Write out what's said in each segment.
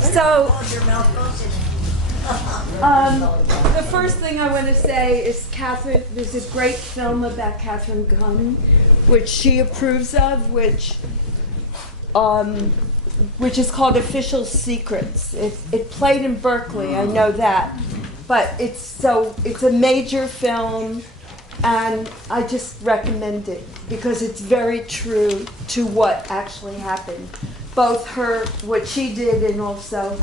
So, the first thing I want to say is there's a great film about Catherine Gunn, which she approves of, which is called Official Secrets. It played in Berkeley, I know that. But it's a major film, and I just recommend it because it's very true to what actually happened. Both what she did, and also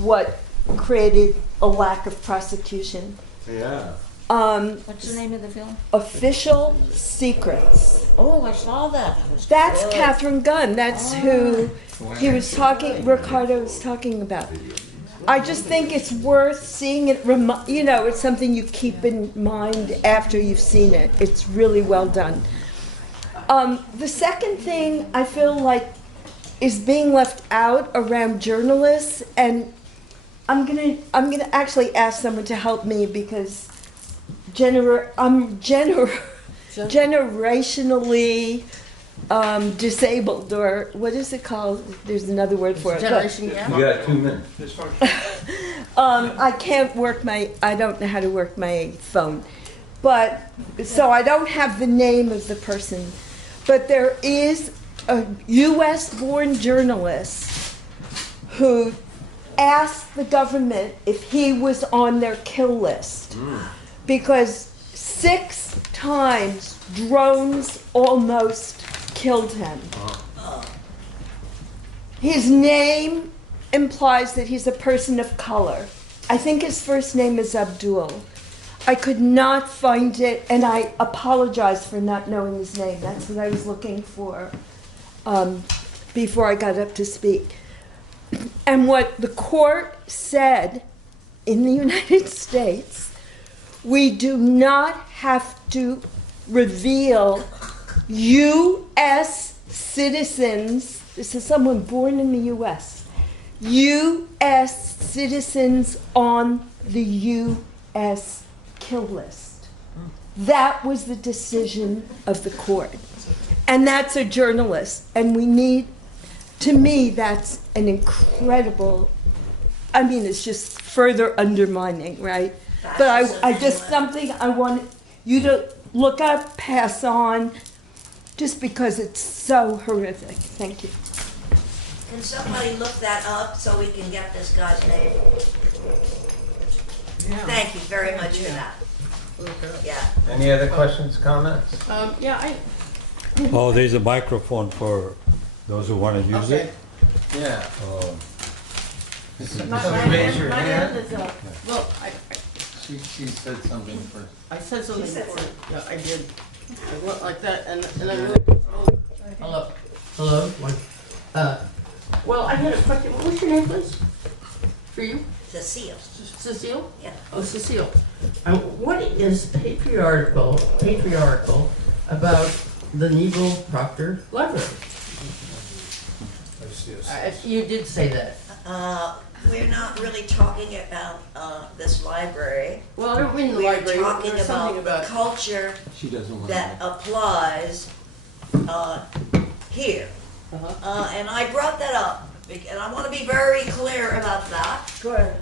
what created a lack of prosecution. Yeah. What's the name of the film? Official Secrets. Oh, I saw that. That's good. Catherine Gunn. That's who he was talking. Ricardo was talking about. I just think it's worth seeing it. It's something you keep in mind after you've seen it. It's really well done. The second thing I feel like is being left out around journalists, and I'm gonna actually ask someone to help me because I'm generationally disabled, or what is it called? There's another word for it. Generation gap? You got 2 minutes. I don't know how to work my phone. So I don't have the name of the person. But there is a US-born journalist who asked the government if he was on their kill list. Because 6 times drones almost killed him. His name implies that he's a person of color. I think his first name is Abdul. I could not find it, and I apologize for not knowing his name. That's what I was looking for before I got up to speak. And what the court said in the United States, we do not have to reveal U.S. citizens, this is someone born in the U.S., U.S. citizens on the U.S. kill list. That was the decision of the court. And that's a journalist. And to me, that's an incredible, it's just further undermining, right? But I just, something I want you to look up, pass on, just because it's so horrific. Thank you. Can somebody look that up so we can get this guy's name? Yeah. Thank you very much for that. Okay. Yeah. Any other questions, comments? Oh, there's a microphone for those who want to use it. Yeah. My hand is up. Well, She said something first. I said something before. Yeah, I did. I went like that, and I really. Hello. Hello. Well, I had a question. What was your name, please? For you? Cecile. Cecile? Yeah. Oh, Cecile. What is patriarchal about the Nebo Proctor Library? You did say that. We're not really talking about this library. Well, I don't mean the library. We're talking There's about something about the culture that applies here. And I brought that up, and I want to be very clear about that. Go ahead.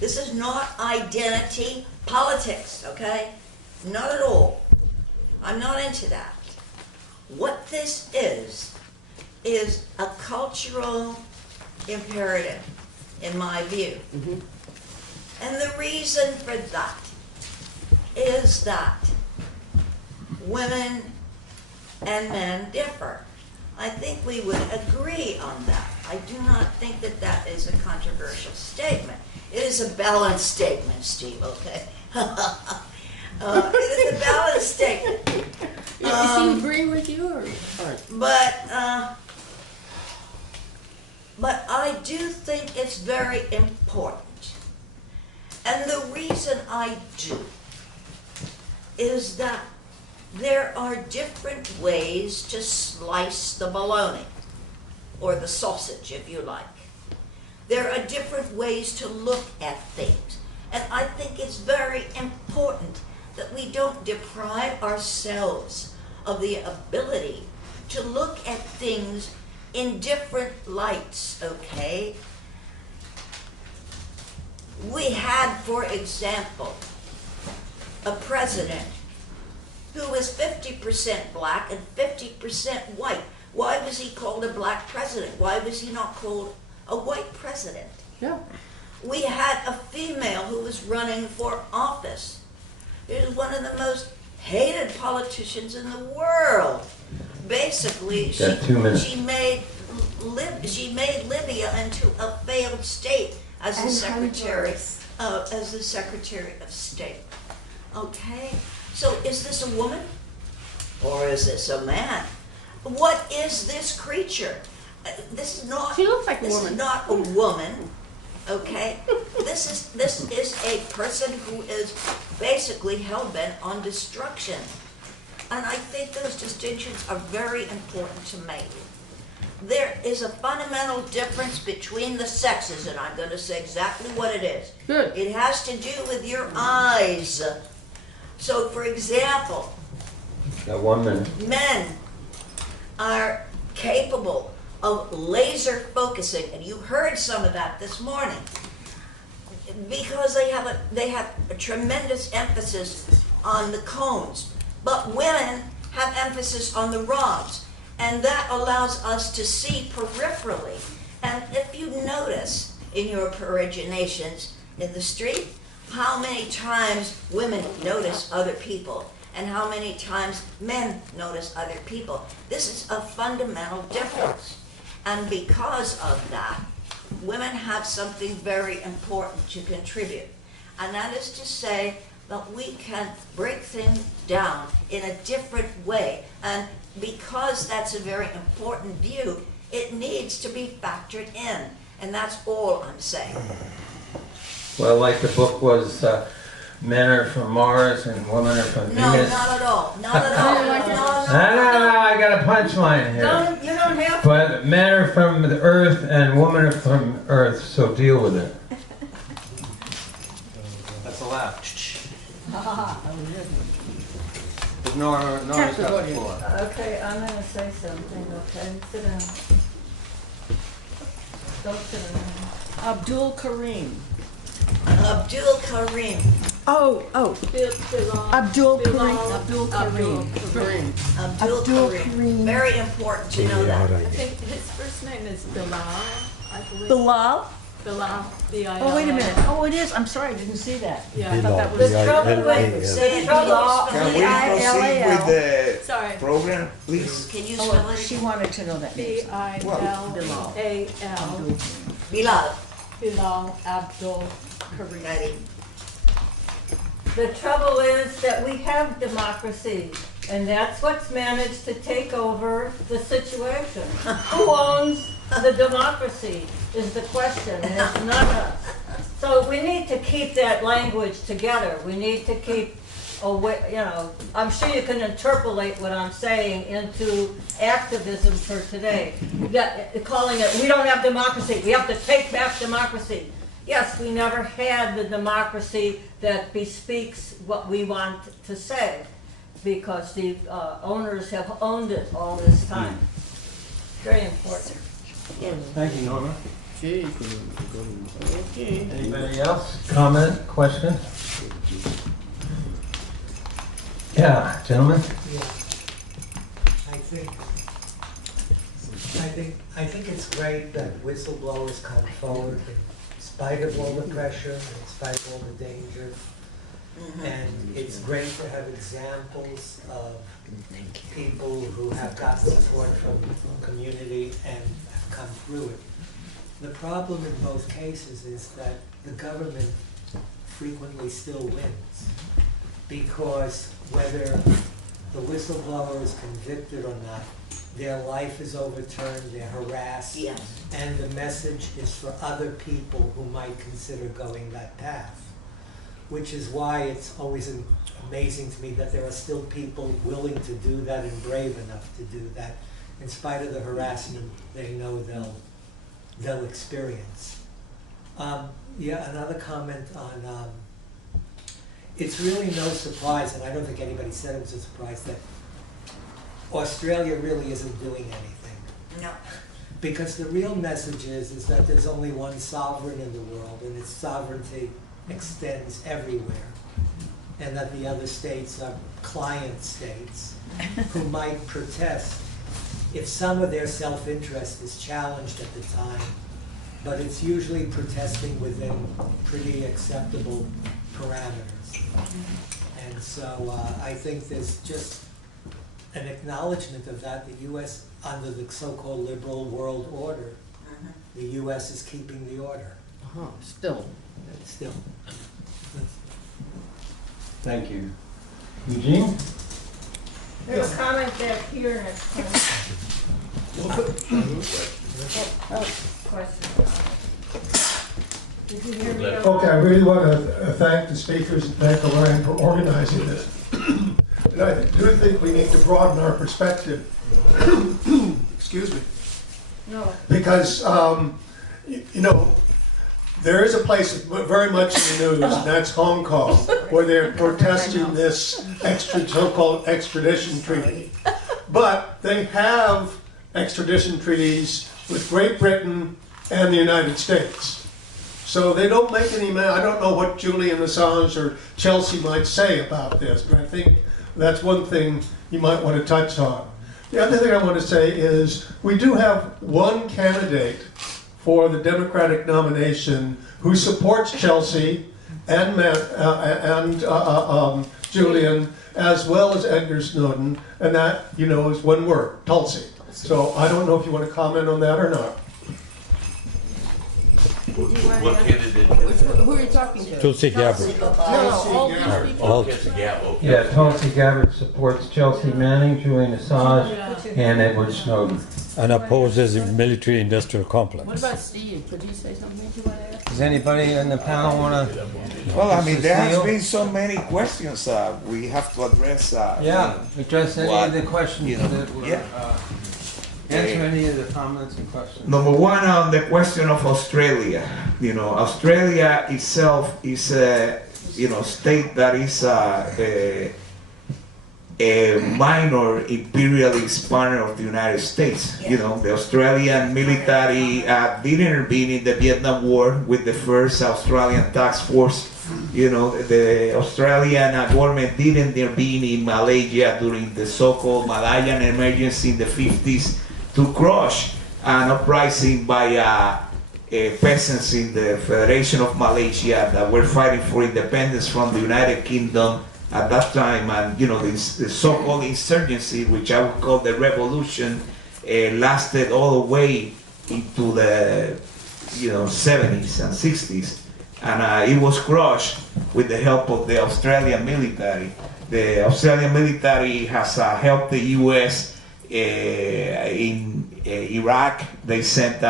This is not identity politics, okay? Not at all. I'm not into that. What this is a cultural imperative, in my view. Mm-hmm. And the reason for that is that women and men differ. I think we would agree on that. I do not think that that is a controversial statement. It is a balanced statement, Steve, okay? It is a balanced statement. Is he agreeing with you? Or? But I do think it's very important. And the reason I do is that there are different ways to slice the bologna, or the sausage, if you like. There are different ways to look at things. And I think it's very important that we don't deprive ourselves of the ability to look at things in different lights, okay? We had, for example, a president who was 50% black and 50% white. Why was he called a black president? Why was he not called a white president? Yeah. We had a female who was running for office. She was one of the most hated politicians in the world. Basically, Got 2 minutes. she made Libya into a failed state as the secretary of state. Okay, so is this a woman or is this a man? What is this creature? This is not. She looks like a this woman. is not a woman. Okay, this is a person who is basically hell-bent on destruction. And I think those distinctions are very important to make. There is a fundamental difference between the sexes, and I'm going to say exactly what it is. Good. It has to do with your eyes. So, for example, Got 1 minute. men are capable of laser focusing, and you heard some of that this morning, because they have a tremendous emphasis on the cones. But women have emphasis on the rods, and that allows us to see peripherally. And if you notice in your peregrinations in the street, how many times women notice other people and how many times men notice other people. This is a fundamental difference. And because of that, women have something very important to contribute. And that is to say that we can break things down in a different way. And because that's a very important view, it needs to be factored in. And that's all I'm saying. Well, like the book was, men are from Mars and women are from No, Venus. not at all. Not at all. No, I got a punchline here. You don't have to. But men are from the earth and women are from earth, so deal with it. That's a laugh. But Nora's got the floor. Okay, I'm gonna say something, okay? Sit down. Don't sit down. Abdul Karim. Abdul Karim. Oh, Abdul Karim. Bilal. Abdul Karim. Green. Abdul Abdul Karim. Karim. Very important to know that. I think his first name is Bilal, I believe. Bilal. Bilal, B-I-L-A. Oh, wait a minute. Oh, it is. I'm sorry, I didn't see that. Yeah, I thought that was. The trouble with, Say it, Bilal. please. Can we B-I-L-A-L. proceed with the Sorry, program, please? Can you spell Oh, it? she wanted to know that. B-I-L-A-L, Bilal. Bilal Abdul Karim. Ready? the trouble is that we have democracy, and that's what's managed to take over the situation. Who owns the democracy is the question, and it's not us. So we need to keep that language together. We need to keep away, you know, I'm sure you can interpolate what I'm saying into activism for today. Calling it, we don't have democracy, we have to take back democracy. Yes, we never had the democracy that bespeaks what we want to say, because the owners have owned it all this time. Very important. Thank you, Norma. Okay. Okay. Anybody else? Comment, question? Yeah, gentlemen? I think it's great that whistleblowers come forward in spite of all the pressure, in spite of all the danger. And it's great to have examples of people who have gotten support from the community and have come through it. The problem in both cases is that the government frequently still wins, because whether the whistleblower is convicted or not, their life is overturned, they're harassed, Yes. and the message is for other people who might consider going that path. Which is why it's always amazing to me that there are still people willing to do that and brave enough to do that, in spite of the harassment they know they'll experience. Yeah, another comment on, it's really no surprise, and I don't think anybody said it was a surprise, that Australia really isn't doing anything. No. Because the real message is that there's only one sovereign in the world, and its sovereignty extends everywhere, and that the other states are client states who might protest if some of their self-interest is challenged at the time, but it's usually protesting within pretty acceptable parameters. And so I think there's just an acknowledgement of that. The U.S., under the so-called liberal world order, the U.S. is keeping the order. Still. Still. Thank you. Eugene? There's a comment back here next time. Question. Did you hear me? Okay, I really want to thank the speakers and thank Orion for organizing this. And I do think we need to broaden our perspective. Excuse me. No. Because, you know, there is a place very much in the news, and that's Hong Kong, where they're protesting this so-called extradition treaty. But they have extradition treaties with Great Britain and the United States. So they don't make any, I don't know what Julian Assange or Chelsea might say about this, but I think that's one thing you might want to touch on. The other thing I want to say is we do have one candidate for the Democratic nomination who supports Chelsea and Julian, as well as Edgar Snowden, and that, you know, is one word, Tulsi. So I don't know if you want to comment on that or not. What candidate? Who are you talking to? Tulsi Gabbard. All Yeah, Tulsi Gabbard supports Chelsea Manning, Julian Assange, and Edward Snowden. and opposes the military-industrial complex. What about Steve? Could you say something you want to ask? Does anybody in the panel want to? Well, I mean, there has been so many questions we have to address. Yeah, address any of the questions you know, that were, yeah. answer any of the comments and questions. Number one, on the question of Australia. You know, Australia itself is a state that is a minor imperialist partner of the United States. You know, the Australian military did intervene in the Vietnam War with the first Australian task force. You know, the Australian government did intervene in Malaysia during the so-called Malayan emergency in the 50s to crush an uprising by peasants in the Federation of Malaysia that were fighting for independence from the United Kingdom at that time. And you know, this so-called insurgency, which I would call the revolution, lasted all the way into the 70s and 60s, and it was crushed with the help of the Australian military. The Australian military has helped the U.S. In Iraq. They sent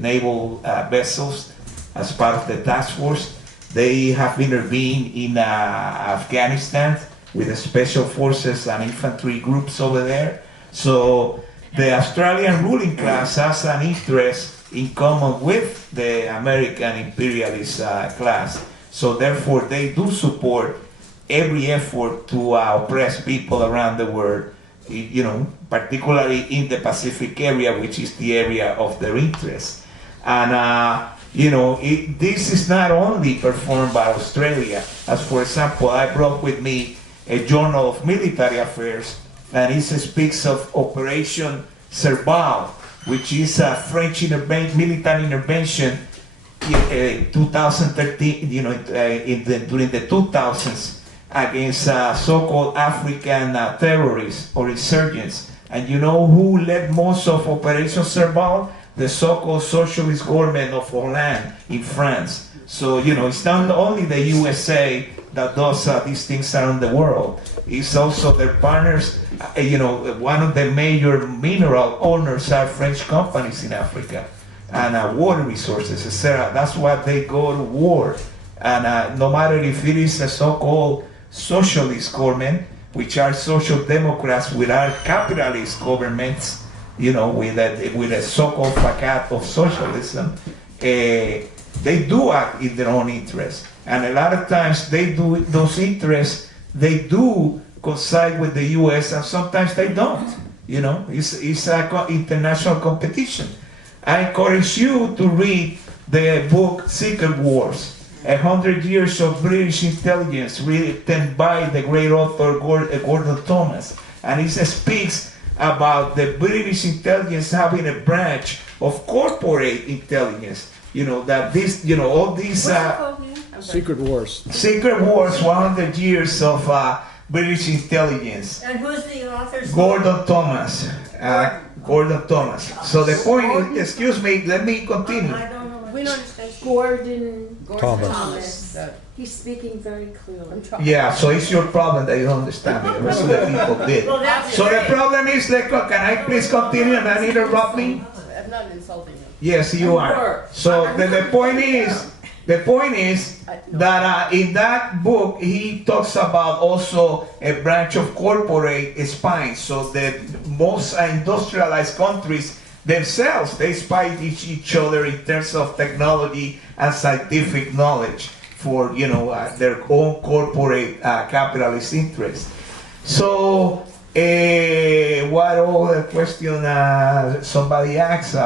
naval vessels as part of the task force. They have intervened in Afghanistan with the special forces and infantry groups over there. So the Australian ruling class has an interest in common with the American imperialist class. So therefore they do support every effort to oppress people around the world, particularly in the Pacific area, which is the area of their interest. And this is not only performed by Australia. As for example, I brought with me a journal of military affairs, and it speaks of Operation Serval, which is a French military intervention in 2013, during the 2000s, against so-called African terrorists or insurgents. And you know who led most of Operation Serval? The so-called socialist government of Hollande in France. So, it's not only the USA that does these things around the world. It's also their partners. One of the major mineral owners are French companies in Africa, and water resources, etc. That's why they go to war. And no matter if it is a so-called socialist government, which are social democrats without capitalist governments, with a so-called facade of socialism, they do act in their own interest. And a lot of times those interests, they do coincide with the US, and sometimes they don't. You know, it's a international competition. I encourage you to read the book Secret Wars, 100 Years of British Intelligence, written by the great author Gordon Thomas. And it speaks about the British intelligence having a branch of corporate intelligence. You know, that this, you know, all these Secret Wars. Secret Wars, 100 Years of British Intelligence. And who's the author? Gordon Thomas. Gordon Thomas. So the point is, excuse me, let me continue. I don't know. We don't understand. Gordon Thomas. Thomas. He's speaking very clearly. Yeah, so it's your problem that you don't understand me. The rest of the people did. Well, that's So the great. problem is, can I please continue and not interrupt me? I'm not insulting you. Yes, you are. So the point is that in that book he talks about also a branch of corporate spying. So the most industrialized countries themselves, they spy each other in terms of technology and scientific knowledge for, you know, their own corporate capitalist interests. So what other question somebody asked?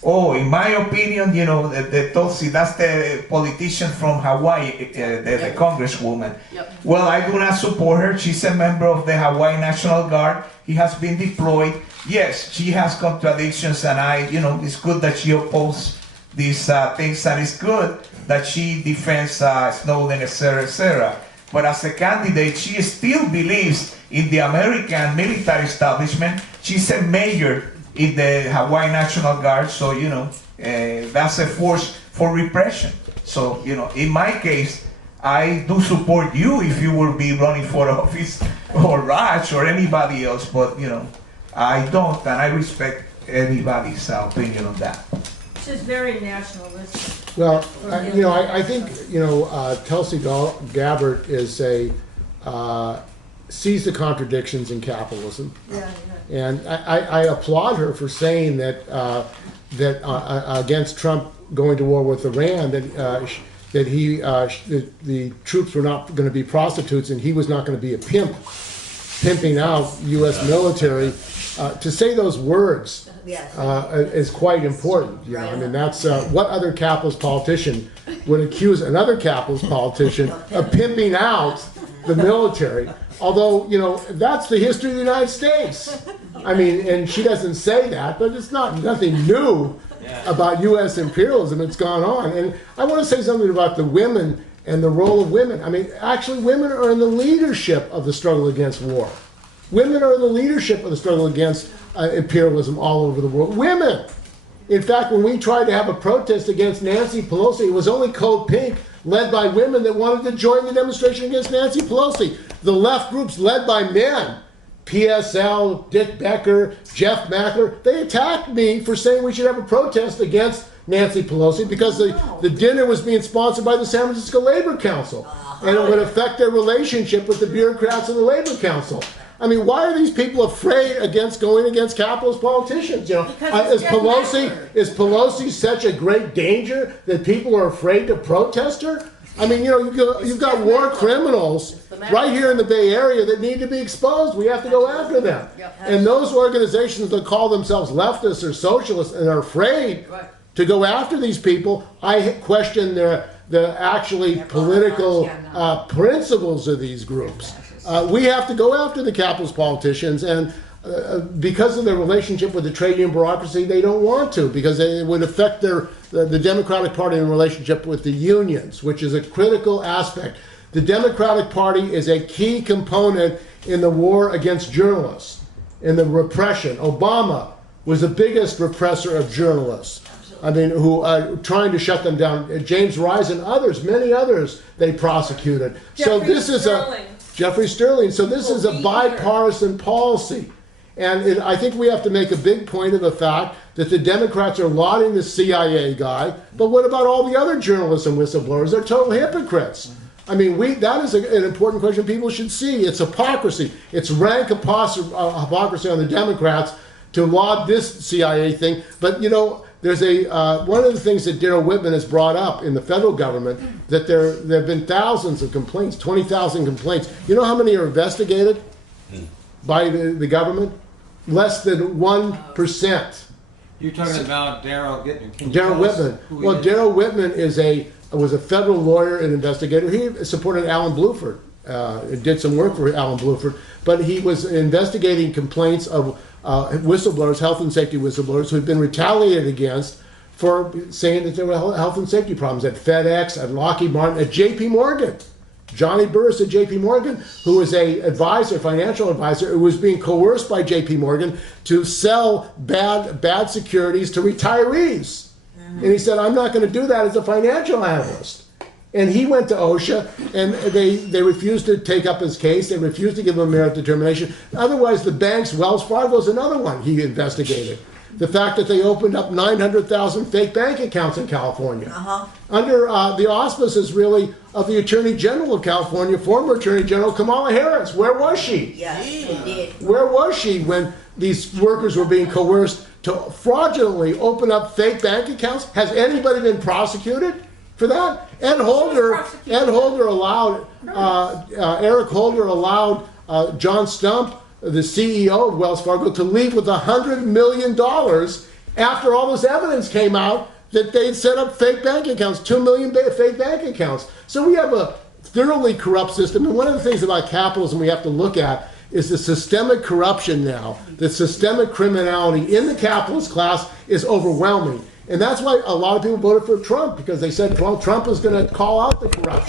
In my opinion, you know, the Tulsi, that's the politician from Hawaii, the congresswoman. Yep. Well, I do not support her. She's a member of the Hawaii National Guard. He has been deployed. Yes, she has contradictions, and you know, it's good that she opposes these things, and it's good that she defends Snowden, etc., etc. But as a candidate, she still believes in the American military establishment. She's a major in the Hawaii National Guard, so, you know, that's a force for repression. So, you know, in my case, I do support you if you will be running for office, or Raj, or anybody else, but, you know, I don't, and I respect anybody's opinion on that. She's very nationalistic. Well, you know, I think, you know, Tulsi Gabbard is sees the contradictions in capitalism. Yeah. And I applaud her for saying that against Trump going to war with Iran, that the troops were not going to be prostitutes, and he was not going to be a pimp, pimping out U.S. military. To say those words is quite important. You know, I mean, that's what other capitalist politician would accuse another capitalist politician of pimping out the military. Although, you know, that's the history of the United States. I mean, and she doesn't say that, but it's nothing new about U.S. imperialism. It's gone on. And I want to say something about the women and the role of women. I mean, actually, women are in the leadership of the struggle against war. Women are in the leadership of the struggle against imperialism all over the world. Women! In fact, when we tried to have a protest against Nancy Pelosi, it was only Code Pink, led by women, that wanted to join the demonstration against Nancy Pelosi. The left groups led by men, PSL, Dick Becker, Jeff Mackler, they attacked me for saying we should have a protest against Nancy Pelosi because the dinner was being sponsored by the San Francisco Labor Council, and it would affect their relationship with the bureaucrats of the Labor Council. I mean, why are these people afraid against going against capitalist politicians? You know, is Pelosi such a great danger that people are afraid to protest her? I mean, you know, you've got war criminals right here in the Bay Area that need to be exposed. We have to go after them. And those organizations that call themselves leftists or socialists and are afraid to go after these people, I question the actually political principles of these groups. We have to go after the capitalist politicians, and because of their relationship with the trade union bureaucracy, they don't want to, because it would affect the Democratic Party in relationship with the unions, which is a critical aspect. The Democratic Party is a key component in the war against journalists, in the repression. Obama was the biggest repressor of journalists. I mean, who trying to shut them down. James Rice and others, many others, they prosecuted. Jeffrey Sterling. So this is a bipartisan policy. And I think we have to make a big point of the fact that the Democrats are lauding the CIA guy, but what about all the other journalists and whistleblowers? They're total hypocrites. I mean, that is an important question people should see. It's hypocrisy. It's rank hypocrisy on the Democrats to laud this CIA thing. But, you know, there's one of the things that Darrell Whitman has brought up in the federal government, that there have been thousands of complaints, 20,000 complaints. You know how many are investigated by the government? less than 1%. You're talking about Daryl Whitman. Can you Gerald tell us Whitman. who he Well, is? Gerald Whitman was a federal lawyer and investigator. He supported Alan Bluford, did some work for Alan Bluford, but he was investigating complaints of whistleblowers, health and safety whistleblowers, who had been retaliated against for saying that there were health and safety problems at FedEx, at Lockheed Martin, at J.P. Morgan. Johnny Burris at J.P. Morgan, who was a advisor, financial advisor, who was being coerced by J.P. Morgan to sell bad securities to retirees. And he said, I'm not going to do that as a financial analyst. And he went to OSHA, and they refused to take up his case. They refused to give him a merit determination. Otherwise, the banks, Wells Fargo is another one he investigated. The fact that they opened up 900,000 fake bank accounts in California. Under the auspices, really, of the Attorney General of California, former Attorney General Kamala Harris. Where was she? Yes, he did. Where was she when these workers were being coerced to fraudulently open up fake bank accounts? Has anybody been prosecuted for that? Eric Holder allowed John Stump, the CEO of Wells Fargo, to leave with $100 million after all this evidence came out that they'd set up fake bank accounts, 2 million fake bank accounts. So we have a thoroughly corrupt system. And one of the things about capitalism we have to look at is the systemic corruption now. The systemic criminality in the capitalist class is overwhelming. And that's why a lot of people voted for Trump, because they said, well, Trump is going to call out the corruption.